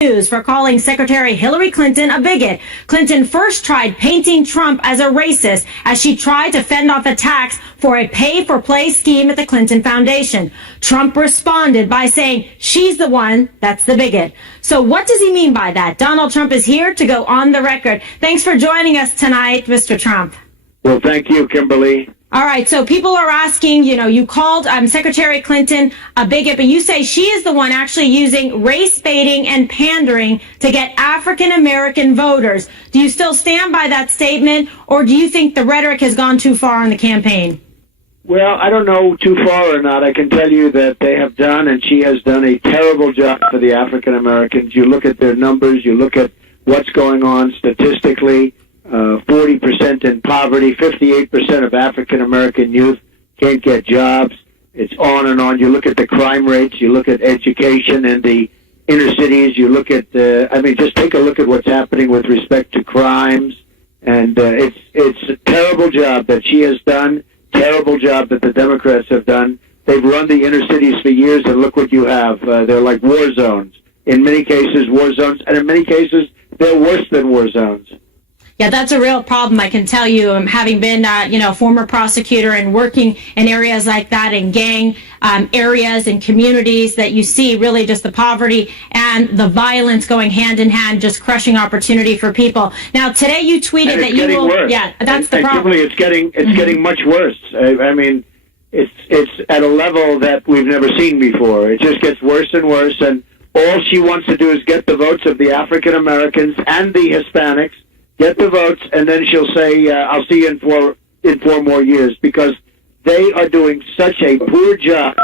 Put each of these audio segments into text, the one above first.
News for calling Secretary Hillary Clinton a bigot. Clinton first tried painting Trump as a racist as she tried to fend off attacks for a pay-for-play scheme at the Clinton Foundation. Trump responded by saying she's the one that's the bigot. So what does he mean by that? Donald Trump is here to go on the record. Thanks for joining us tonight, Mr. Trump. Well, thank you, Kimberly. All right, so people are asking, you called Secretary Clinton a bigot, but you say she is the one actually using race baiting and pandering to get African-American voters. Do you still stand by that statement, or do you think the rhetoric has gone too far in the campaign? Well, I don't know too far or not. I can tell you that they have done, and she has done, a terrible job for the African-Americans. You look at their numbers, you look at what's going on statistically. 40% in poverty, 58% of African-American youth can't get jobs. It's on and on. You look at the crime rates, you look at education in the inner cities, you look at, just take a look at what's happening with respect to crimes. And it's a terrible job that she has done, terrible job that the Democrats have done. They've run the inner cities for years, and look what you have. They're like war zones. In many cases, war zones, and in many cases, they're worse than war zones. Yeah, that's a real problem. I can tell you, having been, a former prosecutor and working in areas like that, in gang areas and communities, that you see really just the poverty and the violence going hand in hand, just crushing opportunity for people. Now, today you tweeted that you will. Worse. Yeah, that's the problem. It's getting much worse. It's at a level that we've never seen before. It just gets worse and worse, and all she wants to do is get the votes of the African Americans and the Hispanics. Get the votes, and then she'll say, I'll see you in four more years, because they are doing such a poor job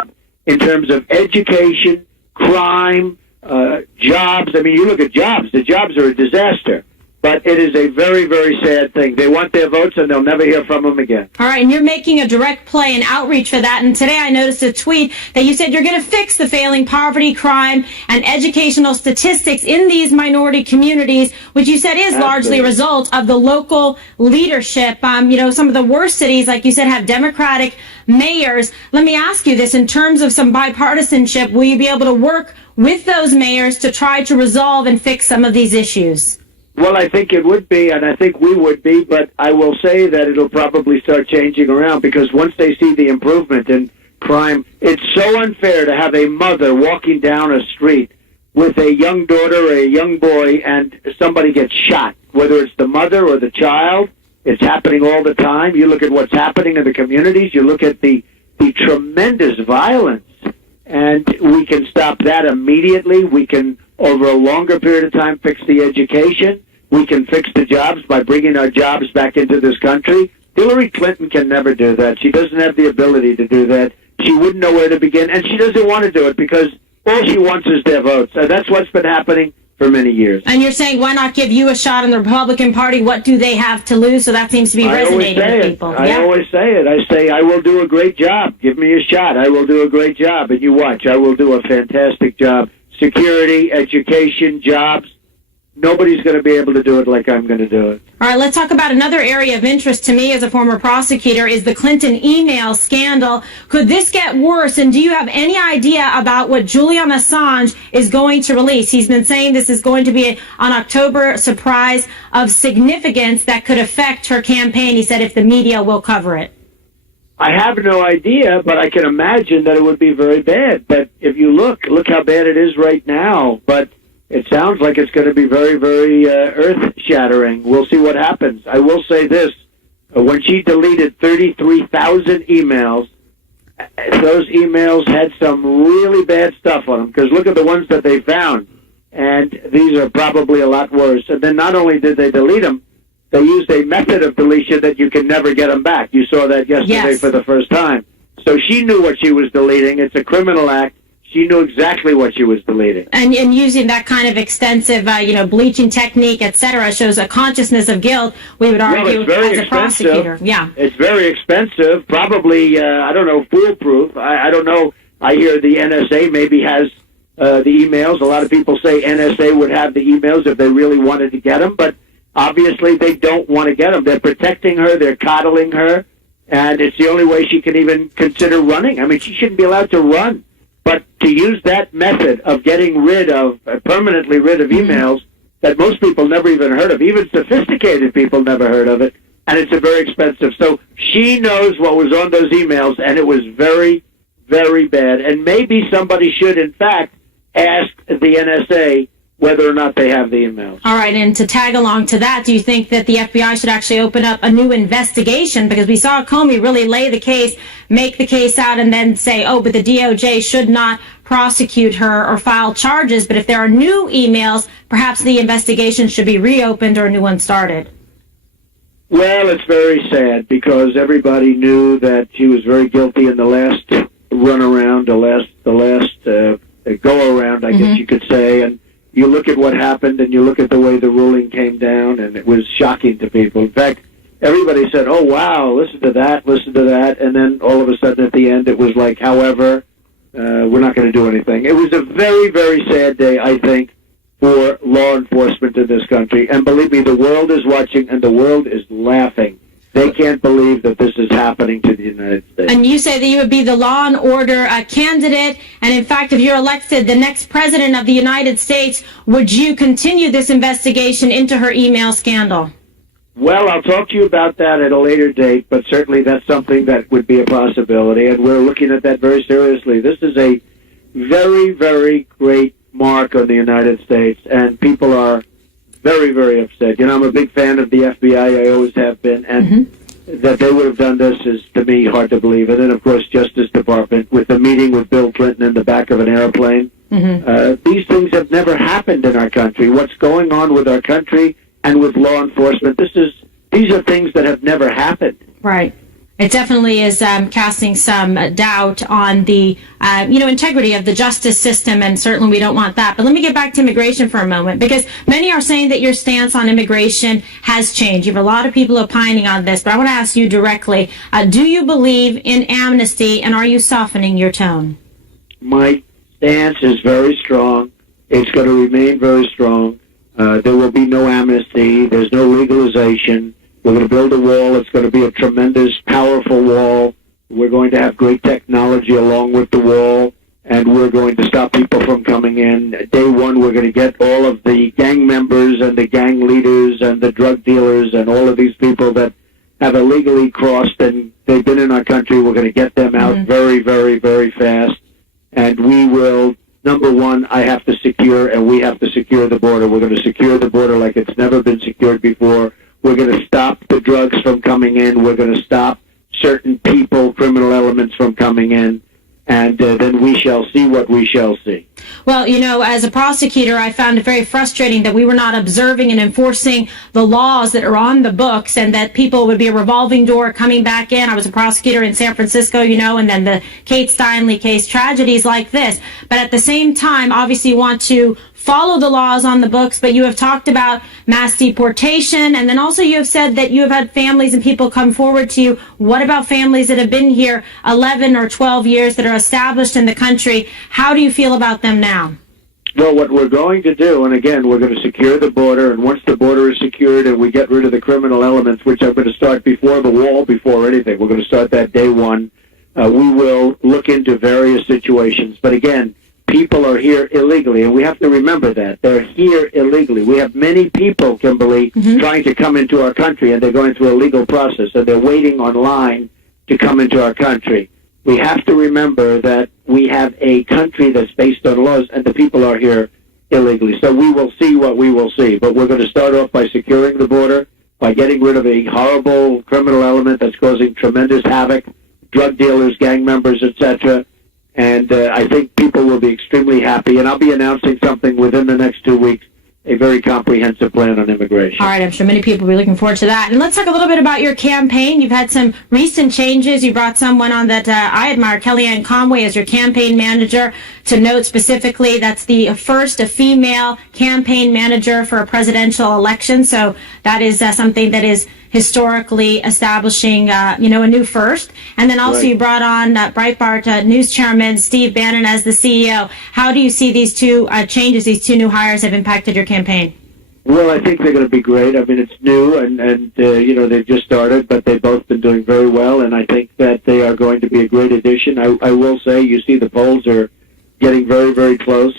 in terms of education, crime, jobs. I mean, you look at jobs. The jobs are a disaster. But it is a very, very sad thing. They want their votes, and they'll never hear from them again. All right, and you're making a direct play and outreach for that. And today I noticed a tweet that you said you're going to fix the failing poverty, crime, and educational statistics in these minority communities, which you said is largely a result of the local leadership. Some of the worst cities, like you said, have Democratic mayors. Let me ask you this. In terms of some bipartisanship, will you be able to work with those mayors to try to resolve and fix some of these issues? Well, I think it would be, and I think we would be, but I will say that it'll probably start changing around, because once they see the improvement in crime, it's so unfair to have a mother walking down a street with a young daughter or a young boy and somebody gets shot, whether it's the mother or the child. It's happening all the time. You look at what's happening in the communities. You look at the tremendous violence, and we can stop that immediately. We can, over a longer period of time, fix the education. We can fix the jobs by bringing our jobs back into this country. Hillary Clinton can never do that. She doesn't have the ability to do that. She wouldn't know where to begin, and she doesn't want to do it, because all she wants is their votes. That's what's been happening for many years. And you're saying, why not give you a shot in the Republican Party? What do they have to lose? So that seems to be resonating with people. I always say it. I say, I will do a great job. Give me a shot. I will do a great job. And you watch. I will do a fantastic job. Security, education, jobs. Nobody's going to be able to do it like I'm going to do it. All right, let's talk about another area of interest to me as a former prosecutor is the Clinton email scandal. Could this get worse? And do you have any idea about what Julian Assange is going to release? He's been saying this is going to be an October surprise of significance that could affect her campaign. He said if the media will cover it. I have no idea, but I can imagine that it would be very bad. But if you look how bad it is right now. But it sounds like it's going to be very, very earth-shattering. We'll see what happens. I will say this. When she deleted 33,000 emails, those emails had some really bad stuff on them, because look at the ones that they found. And these are probably a lot worse. And then not only did they delete them, they used a method of deletion that you can never get them back. You saw that yesterday for the first time. So she knew what she was deleting. It's a criminal act. She knew exactly what she was deleting. And using that kind of extensive, bleaching technique, et cetera, shows a consciousness of guilt, we would argue, as a prosecutor. Yeah. It's very expensive. Probably, foolproof. I don't know. I hear the NSA maybe has the emails. A lot of people say NSA would have the emails if they really wanted to get them. But obviously they don't want to get them. They're protecting her. They're coddling her. And it's the only way she can even consider running. I mean, she shouldn't be allowed to run. But to use that method of getting permanently rid of emails that most people never even heard of, even sophisticated people never heard of it, and it's very expensive. So she knows what was on those emails, and it was very, very bad. And maybe somebody should, in fact, ask the NSA whether or not they have the emails. All right, and to tag along to that, do you think that the FBI should actually open up a new investigation? Because we saw Comey really lay the case, make the case out, and then say, oh, but the DOJ should not prosecute her or file charges. But if there are new emails, perhaps the investigation should be reopened or a new one started. Well, it's very sad because everybody knew that she was very guilty in the last runaround, the last go-around, I guess you could say, and you look at what happened, and you look at the way the ruling came down, and it was shocking to people. In fact, everybody said, oh, wow, listen to that, and then all of a sudden at the end it was like, however, we're not going to do anything. It was a very, very sad day, I think, for law enforcement in this country. And believe me, the world is watching, and the world is laughing. They can't believe that this is happening to the United States. And you say that you would be the law and order candidate. And in fact, if you're elected the next president of the United States, would you continue this investigation into her email scandal? Well, I'll talk to you about that at a later date, but certainly that's something that would be a possibility, and we're looking at that very seriously. This is a very, very great mark on the United States, and people are very, very upset. You know, I'm a big fan of the FBI. I always have been, and that they would have done this is, to me, hard to believe. And then, of course, Justice Department, with the meeting with Bill Clinton in the back of an airplane. These things have never happened in our country. What's going on with our country and with law enforcement, these are things that have never happened. Right. It definitely is casting some doubt on the, integrity of the justice system, and certainly we don't want that. But let me get back to immigration for a moment, because many are saying that your stance on immigration has changed. You have a lot of people opining on this, but I want to ask you directly, do you believe in amnesty, and are you softening your tone? My stance is very strong. It's going to remain very strong. There will be no amnesty. There's no legalization. We're going to build a wall. It's going to be a tremendous, powerful wall. We're going to have great technology along with the wall, and we're going to stop people from coming in. Day one, we're going to get all of the gang members and the gang leaders and the drug dealers and all of these people that have illegally crossed and they've been in our country. We're going to get them out very, very, very fast. And we will, number one, we have to secure the border. We're going to secure the border like it's never been secured before. We're going to stop the drugs from coming in. We're going to stop certain people, criminal elements from coming in. And then we shall see what we shall see. Well, as a prosecutor, I found it very frustrating that we were not observing and enforcing the laws that are on the books, and that people would be a revolving door coming back in. I was a prosecutor in San Francisco, and then the Kate Steinle case, tragedies like this. But at the same time, obviously you want to follow the laws on the books, but you have talked about mass deportation, and then also you have said that you have had families and people come forward to you. What about families that have been here 11 or 12 years that are established in the country? How do you feel about them now? Well, what we're going to do, and again, we're going to secure the border, and once the border is secured and we get rid of the criminal elements, which I'm going to start before the wall, before anything, we're going to start that day one, we will look into various situations. But again, people are here illegally, and we have to remember that. They're here illegally. We have many people, Kimberly, trying to come into our country, and they're going through a legal process, and they're waiting online to come into our country. We have to remember that we have a country that's based on laws, and the people are here illegally. So we will see what we will see. But we're going to start off by securing the border, by getting rid of a horrible criminal element that's causing tremendous havoc, drug dealers, gang members, etc., and I think people will be extremely happy. And I'll be announcing something within the next 2 weeks, a very comprehensive plan on immigration. All right, I'm sure many people will be looking forward to that. And let's talk a little bit about your campaign. You've had some recent changes. You brought someone on that I admire, Kellyanne Conway, as your campaign manager. To note specifically, that's the first female campaign manager for a presidential election. So that is something that is historically establishing, a new first. And then also you brought on Breitbart News Chairman Steve Bannon as the CEO. How do you see these two changes, these two new hires have impacted your campaign? Well, I think they're going to be great. I mean, it's new, and they've just started, but they've both been doing very well, and I think that they are going to be a great addition. I will say, you see the polls are getting very, very close.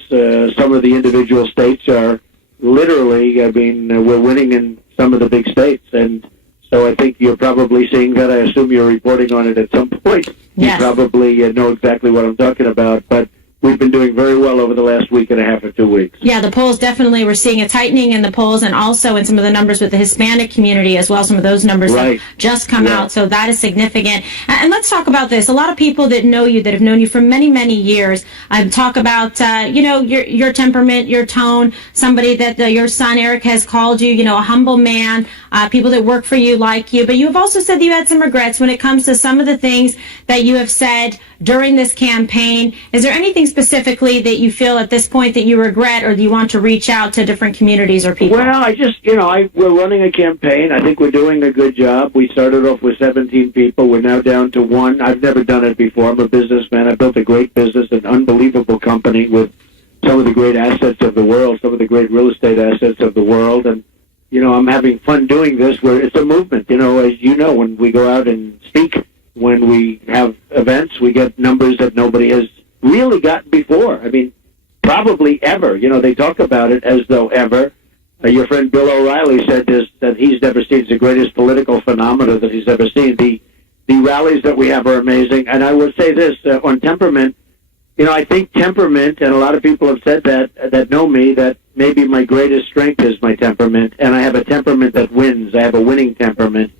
Some of the individual states are literally, we're winning in some of the big states. And so I think you're probably seeing that. I assume you're reporting on it at some point. Yes. You probably know exactly what I'm talking about. But we've been doing very well over the last week and a half or 2 weeks. Yeah, the polls definitely, we're seeing a tightening in the polls and also in some of the numbers with the Hispanic community as well. Some of those numbers have just come out, so that is significant. And let's talk about this. A lot of people that know you, that have known you for many, many years, talk about, your temperament, your tone, somebody that your son Eric has called you, a humble man, people that work for you like you. But you have also said that you had some regrets when it comes to some of the things that you have said during this campaign. Is there anything specifically that you feel at this point that you regret, or do you want to reach out to different communities or people? Well, I just, we're running a campaign. I think we're doing a good job. We started off with 17 people. We're now down to 1. I've never done it before. I'm a businessman. I built a great business, an unbelievable company with some of the great assets of the world, some of the great real estate assets of the world. And, I'm having fun doing this where it's a movement. As you know, when we go out and speak, when we have events, we get numbers that nobody has really gotten before. I mean, probably ever. They talk about it as though ever. Your friend Bill O'Reilly said this, that he's never seen. It's the greatest political phenomena that he's ever seen. The rallies that we have are amazing. And I will say this, on temperament, I think temperament, and a lot of people have said that know me, that maybe my greatest strength is my temperament, and I have a temperament that wins. I have a winning temperament.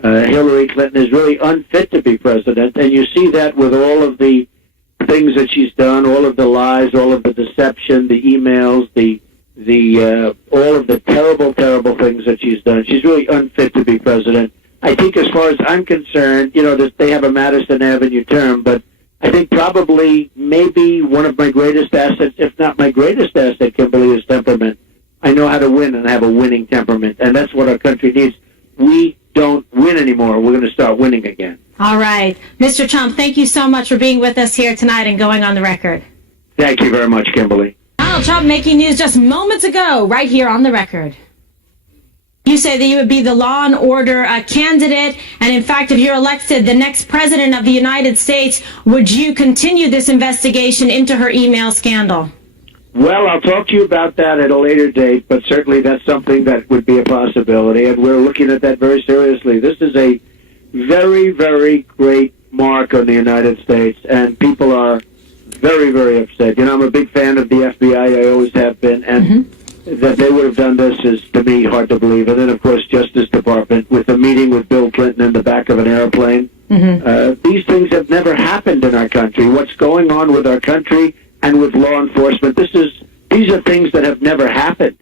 Hillary Clinton is really unfit to be president, and you see that with all of the things that she's done, all of the lies, all of the deception, the emails, all of the terrible, terrible things that she's done. She's really unfit to be president. I think as far as I'm concerned, that they have a Madison Avenue term, but I think probably maybe one of my greatest assets, if not my greatest asset, Kimberly, is temperament. I know how to win, and I have a winning temperament, and that's what our country needs. We don't win anymore. We're going to start winning again. All right. Mr. Trump, thank you so much for being with us here tonight and going on the record. Thank you very much, Kimberly. Donald Trump making news just moments ago, right here on the record. You say that you would be the law and order candidate, and in fact, if you're elected the next president of the United States, would you continue this investigation into her email scandal? Well, I'll talk to you about that at a later date, but certainly that's something that would be a possibility, and we're looking at that very seriously. This is a very, very great mark on the United States, and people are very, very upset. I'm a big fan of the FBI. I always have been, and that they would have done this is, to me, hard to believe. And then, of course, Justice Department with the meeting with Bill Clinton in the back of an airplane. These things have never happened in our country. What's going on with our country and with law enforcement, these are things that have never happened.